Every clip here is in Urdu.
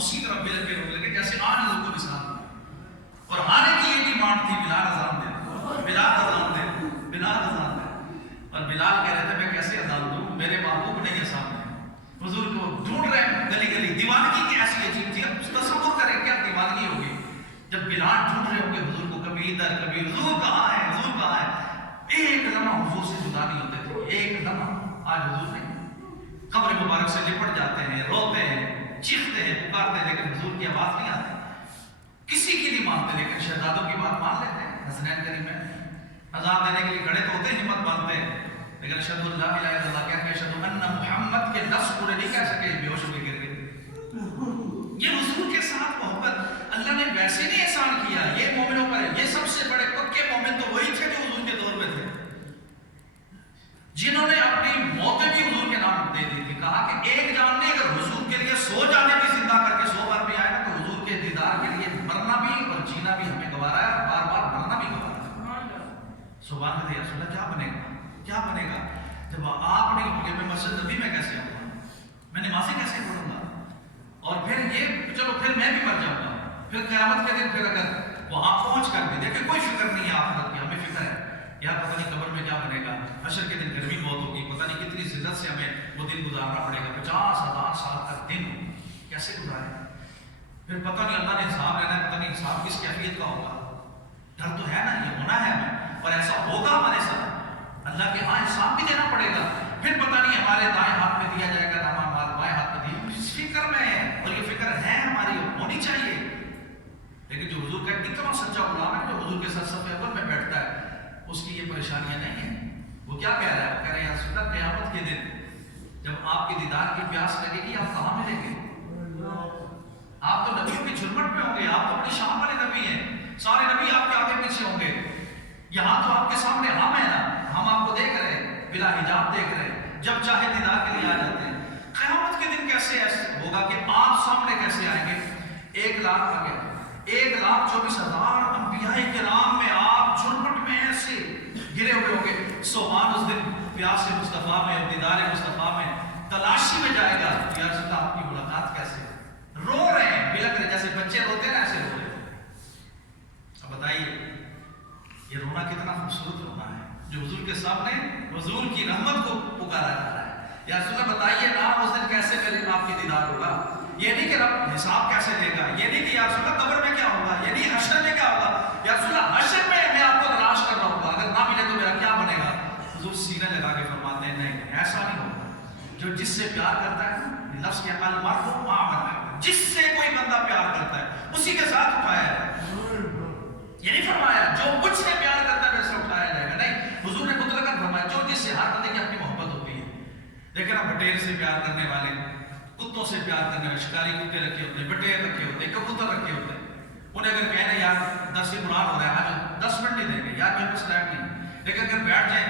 اسی طرح بل کے رونے لگے جیسے آج حضور کو مثال دی. اور ہر ایک کی یہ ڈیمانڈ تھی بلال اذان دے، بلال اذان دے، بلال اذان دے. اور بلال کہہ رہے تھے میں کیسے اذان دوں، میرے محبوب نہیں ہے سامنے. حضور کو ڈھونڈ رہے ہیں گلی گلی. دیوانگی کی ایسی عجیب تھی. اب تصور کریں کیا دیوانگی ہوگی جب بلال ڈھونڈ رہے ہوں گے حضور کو، کبھی ادھر کبھی حضور کہاں ہے، حضور کہاں ہے. ایک لمحہ حضور سے جدا نہیں ہوتے تھے، ایک لمحہ. آج حضور نہیں، قبر مبارک سے لپٹ جاتے ہیں، روتے ہیں، چیختے ہیں، پکارتے ہیں، لیکن حضور کی آواز نہیں آتی. کسی کی نہیں مانتے، لیکن شہزادوں کی بات مان لیتے ہیں. حسنین کریم میں اذان دینے کے لیے کھڑے تو ہوتے ہیں، ہمت باندھتے ہیں، لیکن اشہد ان لا الہ الا اللہ کہہ کے اشہد ان محمد کے لفظ پورے نہیں کہہ سکے، بے ہوش ہو کے گر گئے. یہ حضور کے ساتھ محبت اللہ نے ویسے نہیں احسان کیا یہ مومنوں پر ہے. یہ سب سے بڑے پکے مومن تو وہی تھے جو حضور کے دور میں تھے، جنہوں نے اپنی موتیں بھی حضور کے نام دے دی تھی. کہا کہ ایک جان نے اگر حضور کے لیے سو جانے بھی زندہ کر کے 100 بار بھی آئے نا تو حضور کے دیدار کے لیے مرنا بھی اور جینا بھی ہمیں گوارا ہے، بار بار مرنا بھی گوارا ہے. سبحان اللہ. یا رسول اللہ کیا بنے گا، کیا بنے گا جب آپ نہیں ہوں گے، میں مسجد نبی میں کیسے آؤں گا، میں نمازیں کیسے پڑھوں گا. اور پھر یہ چلو پھر میں بھی مر جاؤں گا، پھر قیامت کے دن پھر اگر وہاں پہنچ کر بھی دیکھیں کوئی فکر نہیں ہے آخرت کی، ہمیں فکر ہے یار پتہ نہیں قبر میں کیا بنے گا، حشر کے دن گرمی بہت ہوگی، پتہ نہیں کتنی شدت سے ہمیں وہ دن گزارنا پڑے گا. 50,000 سال کا دن کیسے گزارے، پھر پتہ نہیں اللہ نے حساب لینا ہے، پتہ نہیں حساب کس کیفیت کا ہوگا. ڈر تو ہے نا، یہ ہونا ہے ہمیں اور ایسا ہوگا ہمارے ساتھ. اللہ کے ہاں حساب بھی دینا پڑے گا. پھر پتہ نہیں ہمارے دائیں ہاتھ میں دیا جائے گا نامہ، ہمارے بائیں ہاتھ میں دیا. اس فکر میں ہے اور یہ فکر ہے ہماری ہونی چاہیے. لیکن جو حضور کا اتنا سچا غلام ہے جو حضور کے ساتھ صف اول میں بیٹھتا ہے اس کی یہ پریشانیاں نہیں ہیں. وہ کیا کہہ رہا ہے، وہ کہہ رہے ہیں یا رسول اللہ قیامت کے دن جب آپ کے دیدار کی پیاس لگے گی آپ کہاں ملیں گے. آپ تو نبیوں کی جھرمٹ میں ہوں گے، آپ تو اپنی شام والے نبی ہیں، سارے نبی آپ کے آگے پیچھے ہوں گے. یہاں تو آپ کے سامنے ہم ہیں نا، ہم آپ کو دیکھ رہے ہیں، بلا حجاب دیکھ رہے ہیں، جب چاہے دیدار کے لیے آ جاتے ہیں. قیامت کے دن کیسے ایسے ہوگا کہ آپ سامنے کیسے آئیں گے. 1 لاکھ آ گیا، 1,24,000 انبیاء کرام میں آپ جھرمٹ میں ایسے گرے ہوئے ہوں گے. سبحان اس دن پیاس مصطفیٰ میں اور دیدار مصطفیٰ میں تلاشی میں جائے گا یا رسول اللہ آپ کی ملاقات کیسے. رو رہے ہیں، بلک رہے جیسے بچے روتے ہیں نا ایسے رو رہے ہیں. اب بتائیے یہ رونا کتنا خوبصورت رونا ہے جو حضور کے سامنے حضور کی رحمت کو پکارا جا رہا ہے. یا رسول اللہ بتائیے نا اس دن کیسے میرے آپ کی دیدار ہوگا. یہ نہیں کہ رب حساب کیسے دے گا، یہ نہیں کہ یا رسول اللہ قبر میں کیا ہوگا، یہ نہیں حشر میں کیا ہوگا. یا رسول اللہ حشر میں آپ کو تلاش کر رہا ہوں گا، اگر نہ ملے تو میرا کیا بنے گا. حضور سینے لگا کے فرماتے ہیں نہیں ایسا نہیں ہوگا. جو جس سے پیار کرتا ہے لفظ کے المرء مع من احب، جس سے کوئی بندہ پیار کرتا ہے اسی کے ساتھ اٹھایا ہے. یہ نہیں فرمایا جو مجھ سے پیار کرتا ہے ویسے اٹھایا جائے گا، نہیں. حضور نے مطلقاً فرمایا جو جس سے ہر بندے کی اپنی محبت ہوتی ہے. دیکھیں نا بٹیر سے پیار کرنے والے، کتوں سے پیار کرنے والے، شکاری کتے رکھے ہوتے ہیں، بٹیر رکھے ہوتے ہیں، کبوتر رکھے ہوتے ہیں. انہیں اگر کہنا یار 10 قرآن ہو رہا ہے آج 10 منٹ نہیں دیں گے یار میرے پاس ٹائم نہیں، لیکن اگر بیٹھ جائیں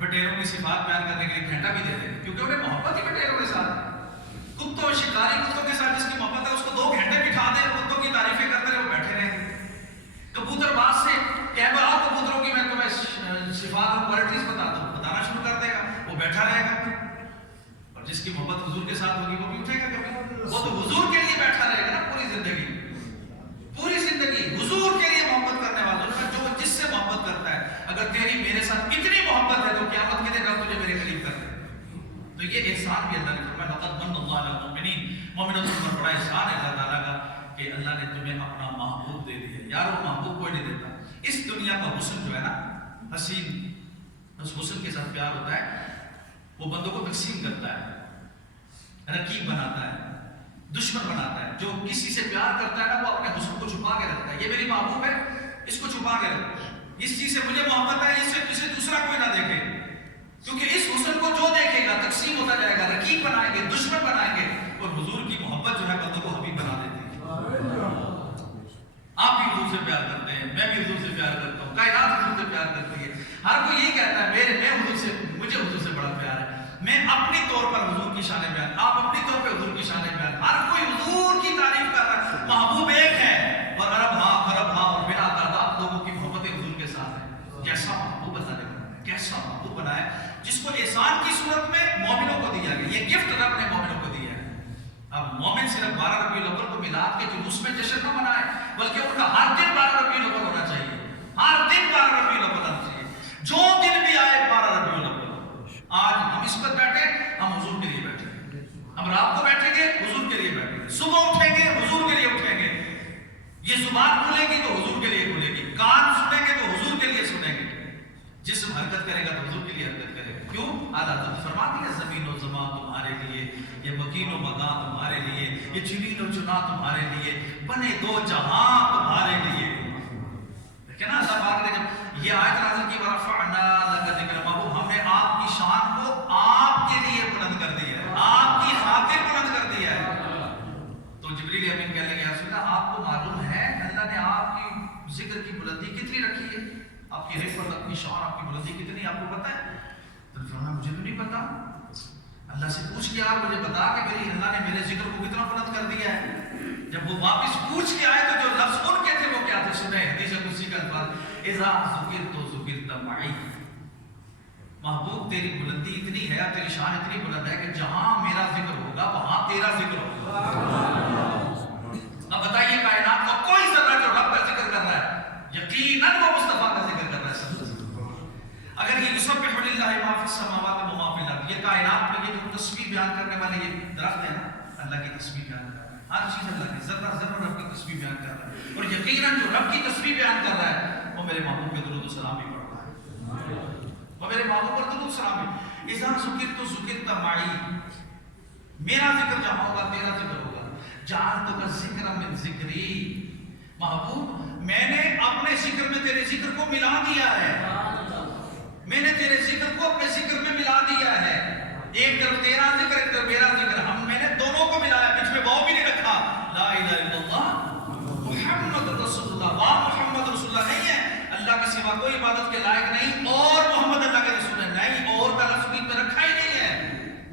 بٹیروں کی صفات بیان کرنے کے لیے گھنٹہ بھی دے دیں گے کیونکہ انہیں محبت ہی بٹیروں کے ساتھ. کتوں شکاری کتوں کے ساتھ جس کی محبت ہے اس کو 2 گھنٹے بٹھا دیں اور کتوں کی تعریفیں کرتے رہے وہ بیٹھے رہیں. کبوتر باز سے کہہ بہا کبوتروں کی میں تمہیں صفات اور کوالٹیز بتانا شروع کر دے گا، وہ بیٹھا رہے گا. اور جس کی محبت حضور کے ساتھ ہوگی وہ بھی اٹھے گا کبھی. وہ تو حضور کے لیے بیٹھا رہے گا نا پوری زندگی. پوری زندگی حضور کے لیے محبت کرنے والوں نے جو جس سے محبت کرتا ہے اگر تیری میرے ساتھ اتنی محبت ہے تو قیامت کے دن رب تجھے میرے قریب کر دے. تو یہ احسان بھی اللہ نے فرمایا لقد من اللہ علی المؤمنین، مومنوں پر بڑا احسان ہے اللہ تعالیٰ کا کہ اللہ نے تمہیں اپنا محبوب دے دیا. یار وہ محبوب کوئی نہیں دیتا. اس دنیا کا حسن جو ہے نا حسین، اس حسن کے ساتھ پیار ہوتا ہے وہ بندوں کو تقسیم کرتا ہے، رقیب بناتا ہے، دشمن بناتا ہے. جو کسی سے پیار کرتا ہے نا وہ اپنے حسن کو چھپا کے رکھتا ہے. یہ میری محبوب ہے اس کو چھپا کے رکھتا ہے. اس چیز سے مجھے محبت ہے اس سے کسی دوسرا کوئی نہ دیکھے، کیونکہ اس حسن کو جو دیکھے گا تقسیم ہوتا جائے گا، رقیب بنائیں گے، دشمن بنائیں گے. اور حضور کی محبت جو ہے بندوں کو حبیب بنا دیتی ہے. آپ بھی حضور سے پیار کرتے ہیں، میں بھی حضور سے پیار کرتا ہوں، کائنات حضور سے پیار کرتی ہے. ہر کوئی یہی کہتا ہے مجھے حضور سے بڑا پیار ہے. میں اپنی طور پر حضور کی شان بیان، آپ اپنی طور پہ حضور کی شان بیان. ہر کوئی حضور کی تعریف کر رہا ہے. محبوب ایک ہے اور ارب ہاں خرب ہاں اور بلا تعداد لوگوں کی محبت حضور کے ساتھ ہے. کیسا محبوب بنا ہے، کیسا محبوب بنا ہے جس کو احسان کی صورت میں مومنوں کو دیا گیا. یہ گفٹ رب نے مومنوں کو دیا ہے. اب مومن صرف 12 12 ربیع الاول کو میلاد کے جلوس میں جشن نہ منائے، بلکہ ان کا ہر دن 12 ربیع الاول ہونا چاہیے، ہر دن 12 ربیع الاول ہونا چاہیے، جو دن بھی آئے 12 ربیع الاول۔ آج ہم اس پر بیٹھے، ہم حضور کے لیے بیٹھے ہیں، ہم رات کو بیٹھیں گے حضور کے لیے بیٹھیں گے، صبح اٹھیں گے حضور کے لیے اٹھیں گے، یہ زبان کھلے گی تو حضور کے لیے کھلے گی، کان سنیں گے تو حضور کے لیے سنیں گے، جسم حرکت کرے گا تو حضور کے لیے حرکت کرے گا۔ کیوں؟ اعلیٰ حضرت فرماتی ہے زمین و زمان تمہارے لیے، یہ مکین و مکان تمہارے لیے، یہ چنین و چنا تمہارے لیے، بنے دو جہاں تمہارے لیے۔ دیکھیں نا اللہ پاک نے جب یہ آیت نازل کی ورفعنا لک ذکرک، محبوب ہم نے آپ کی شان کو آپ کے لیے بلند کر دیا ہے، آپ کی خاطر بلند کر دیا ہے۔ تو جبریل امین کہنے لگے یا رسول اللہ آپ کو معلوم ہے اللہ نے آپ کی ذکر کی بلندی کتنی رکھی ہے، آپ کی رفعت، اپنی شان، آپ کی بلندی کتنی آپ کو پتہ ہے؟ تو فرمایا مجھے تو نہیں پتا، اللہ سے پوچھ کے آپ مجھے بتا کہ میری اللہ نے میرے ذکر کو کتنا بلند کر دیا ہے۔ جب وہ واپس پوچھ کے آئے تو جو لفظ ان کے تھے وہ کیا تھے؟ سنیں حدیث قدسی کا الفاظ، اذا ذکرت ذکرت معی، محبوب تیری بلندی اتنی ہے، تیری شان اتنی بلند ہے کہ جہاں میرا ذکر ہوگا وہاں تیرا ذکر ہوگا۔ اب بتائیے کائنات کا کوئی ذرہ جو رب کا ذکر کر رہا ہے، یقیناً وہ مصطفیٰ کا ذکر کر رہا ہے۔ اگر یہ یسبح للہ ما فی السماوات و ما فی الارض، یہ کائنات میں یہ جو تسبیح بیان کرنے والے یہ درخت ہے نا، اللہ کی تسبیح بیان کر رہا ہے، ہر چیز اللہ کی، ذرہ ذرہ رب کی تسبیح بیان کر رہا ہے، اور یقیناً جو رب کی تسبیح بیان کر رہا ہے وہ میرے محبوب پہ درود و سلام بھی پڑھ رہا ہے، وہ میرے محبوب پر درود و سلام بھی۔ اذا ذکرت ذکرت معی، میرا ذکر جہاں ہوگا تیرا ذکر ہوگا۔ جعلتک ذکرا من ذکری، محبوب میں نے اپنے ذکر میں تیرے ذکر کو ملا دیا ہے، میں نے تیرے ذکر کو اپنے ذکر میں ملا دیا ہے، ایک طرف تیرا ذکر ایک طرف میرا ذکر، میں نے دونوں کو ملایا، بیچ میں واو بھی نہیں رکھا۔ لا الہ الا اللہ محمد رسول اللہ، واہ محمد رسول اللہ نہیں ہے، اللہ کے سوا کوئی عبادت کے لائق نہیں، اور محمد اللہ کے رسول ہے نہیں، اور کا لفظ بھی رکھا ہی نہیں ہے،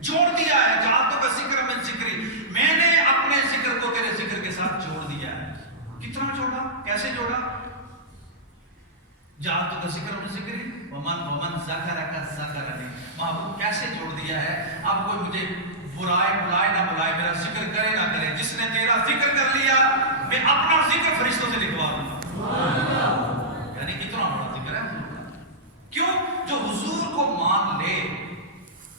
جوڑ دیا ہے۔ جعلتک ذکرا من ذکری، میں نے اپنے ذکر کو تیرے ذکر کے ساتھ جوڑ دیا ہے۔ کتنا جوڑا؟ کیسے جوڑا؟ جعلتک ذکرا من ذکری ومن ذکرک ذکرنی، محبوب کیسے جوڑ دیا ہے؟ اب کوئی مجھے بلائے نہ بلائے، میرا ذکر کرے نہ کرے، جس نے تیرا ذکر کر لیا میں اپنا ذکر فرشتوں سے لکھوا دوں گا۔ یعنی کتنا بڑا ذکر ہے حضور کا۔ کیوں؟ جو حضور کو مان لے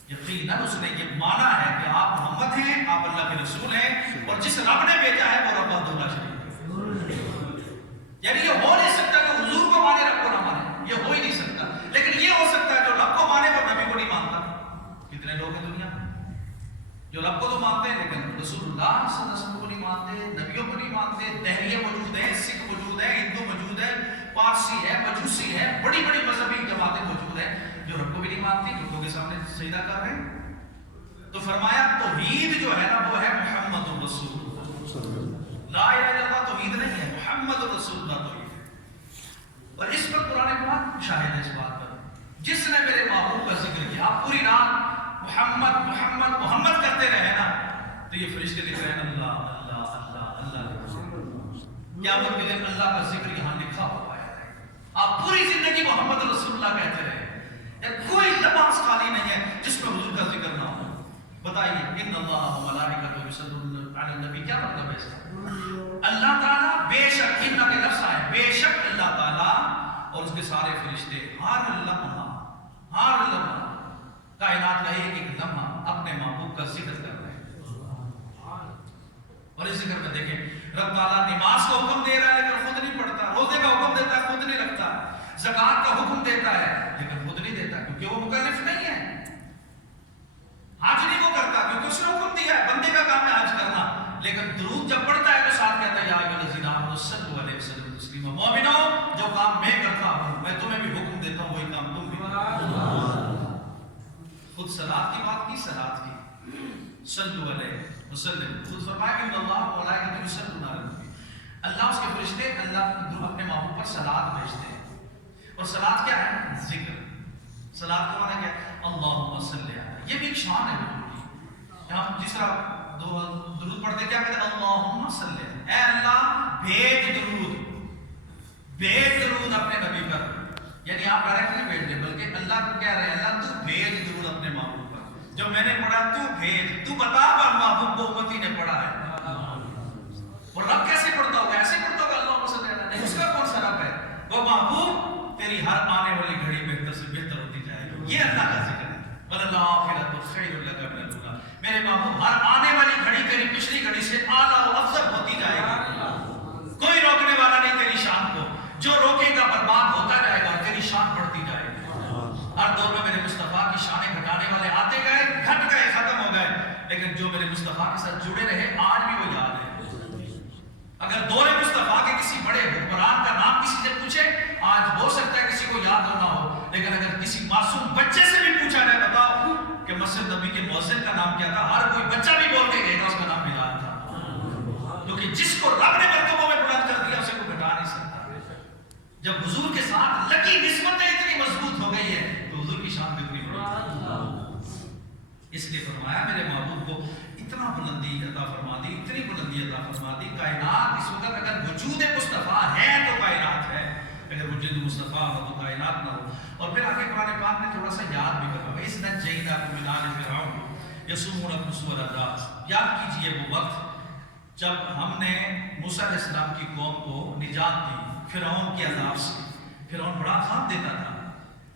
یقیناً اس نے یہ مانا ہے کہ آپ محمد ہیں، آپ اللہ کے رسول ہیں، اور جس رب نے بھیجا ہے وہ رب اللہ شریف ہے۔ یعنی یہ ہو نہیں سکتا کہ حضور کو مانے رب کو نہ مانے، یہ ہو ہی نہیں سکتا، لیکن یہ ہو سکتا ہے جو رب کو مانے وہ نبی کو نہیں مانتا۔ کتنے لوگ ہیں دنیا میں جو رب کو تو مانتے ہیں لیکن رسول اللہ صلی اللہ علیہ وسلم کو نہیں مانتے، نبیوں کو نہیں مانتے۔ دہریے موجود ہیں، سکھ موجود ہیں، ہندو موجود ہے، پارسی ہے، مجوسی ہے، بڑی بڑی مذہبی جماعتیں موجود ہیں جو رب کو بھی نہیں مانتی، جھوٹوں کے سامنے سجدہ کر رہے ہیں۔ تو فرمایا توحید جو ہے نا وہ ہے محمد الرسول اللہ، لا الہ الا اللہ توحید نہیں ہے، محمد الرسول اللہ توحید ہے۔ اور اس پر قرآن پاک شاہد ہے اس بات پر، جس نے میرے محبوب کا ذکر کیا، آپ پوری رات محمد محمد محمد کرتے رہے نا تو یہ فرشتے لکھ رہے ہیں اللہ اللہ اللہ اللہ، قیامت کے دن اللہ کا ذکر یہاں لکھا ہوا ہے۔ آپ پوری زندگی محمد رسول اللہ کہتے رہے، کوئی لمحہ خالی نہیں ہے جس میں حضور کا ذکر نہ ہو۔ بتائیے ان اللہ و ملائکتہ یصلون علی النبی، کیا مطلب ہے اس کا؟ اللہ تعالیٰ بے شک، ان کے لفظ آئے بے شک اللہ تعالیٰ اور اس کے سارے فرشتے ہر لمحہ کائنات کا ایک ایک لمحہ اپنے محبوب کا ذکر کر رہے ہیں۔ اور اس ذکر میں دیکھیں رب تعالیٰ نماز کا حکم دے رہا ہے لیکن خود نہیں پڑھتا، روزے کا حکم دیتا ہے خود نہیں رکھتا، زکوٰۃ کا حکم دیتا ہے لیکن خود نہیں دیتا کیونکہ وہ مکلف نہیں ہے، حج نہیں وہ کرتا کیونکہ اس نے حکم دیا ہے، بندے کا کام ہے حج کرنا، لیکن درود جب پڑھتا ہے تو ساتھ کہتا ہے یا ایھا الذین آمنوا صلوا علیہ وسلموا تسلیما، مومنو جو کام میں کرتا ہوں میں تمہیں بھی حکم دیتا ہوں وہی کام تم بھی کرو۔ خود صلاۃ کی بات کی، صلاۃ کی صلو علیہ وسلم، خود فرمایا کہ اللہ و ملائکتہ یصلون علی النبی، اللہ اس کے فرشتے اللہ اپنے محبوب پر صلاۃ بھیجتے ہیں۔ اور صلاۃ کیا ہے؟ ذکر۔ صلاۃ کا معنی کیا ہے؟ اللہم صلی علی، یہ بھی ایک شان ہے حضور کی۔ یہاں جس طرح درود پڑھتے کیا کہتے ہیں؟ اللہم صلی علی، اے اللہ بھیج درود اپنے نبی پر، یعنی آپ ڈائریکٹ نہیں بھیج دیں بلکہ اللہ کو کہہ رہے ہیں اللہ تو بھیج درود اپنے محبوب پر، جو میں نے پڑھا تو بھیج، تو بتا پر محبوب کو امتی نے پڑھا ہے۔ ساتھ لگی نسبتیں اتنی مضبوط ہو گئی ہے تو حضور کی شان کتنی بڑی. اس لیے فرمایا میرے محبوب کو اتنا بلندی عطا فرما دی, اتنی بلندی عطا فرما دی. کائنات اس وقت اگر وجود مصطفیٰ ہے تو کائنات ہے, اگر وجود مصطفیٰ ہو تو کائنات نہ ہو. اور پھر آگے قرآن پاک نے تھوڑا سا یاد بھی کرا, اس نجیناکم من آل فرعون یسومونکم سوء العذاب. یاد کیجئے وہ وقت جب ہم نے موسیٰ علیہ السلام کی قوم کو نجات دی فرعون کے عذاب سے. فرعون بڑا عذاب دیتا تھا,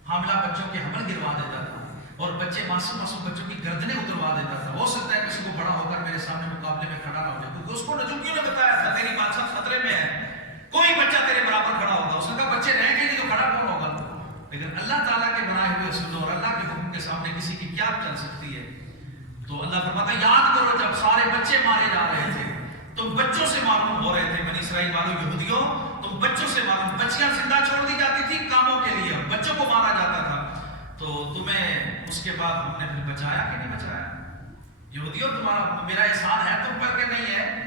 حاملہ بچوں کے حمل گروا دیتا تھا اور بچے معصوم بچوں کی گردنیں اتروا دیتا تھا. ہو سکتا ہے کسی کو بڑا ہو کر میرے سامنے مقابلے میں کھڑا نہ ہو جائے, کیونکہ اس کو نجومیوں نے بتایا تھا تیری بادشاہ خطرے میں ہے, کوئی بچہ تیرے برابر کھڑا ہوگا. اس نے کہا بچے رہیں گے نہیں تو کھڑا کون ہوگا. لیکن اللہ تعالیٰ کے بنائے ہوئے اصول اور اللہ کے حکم کے سامنے کسی کی کیا چل سکتی ہے. تو اللہ فرماتا ہے یاد کرو جب سارے بچے مارے جا رہے تھے, تم بچوں سے معلوم ہو رہے تھے. بنی اسرائیل والوں یہودیوں تم بچوں سے معلوم, بچیاں زندہ چھوڑ دی جاتی تھی کاموں کے لیے, بچوں کو مارا جاتا تھا. تو تمہیں اس کے بعد ہم نے پھر بچایا کہ نہیں بچایا. یہودیوں تمہارا میرا احسان ہے تم پر کہ نہیں ہے.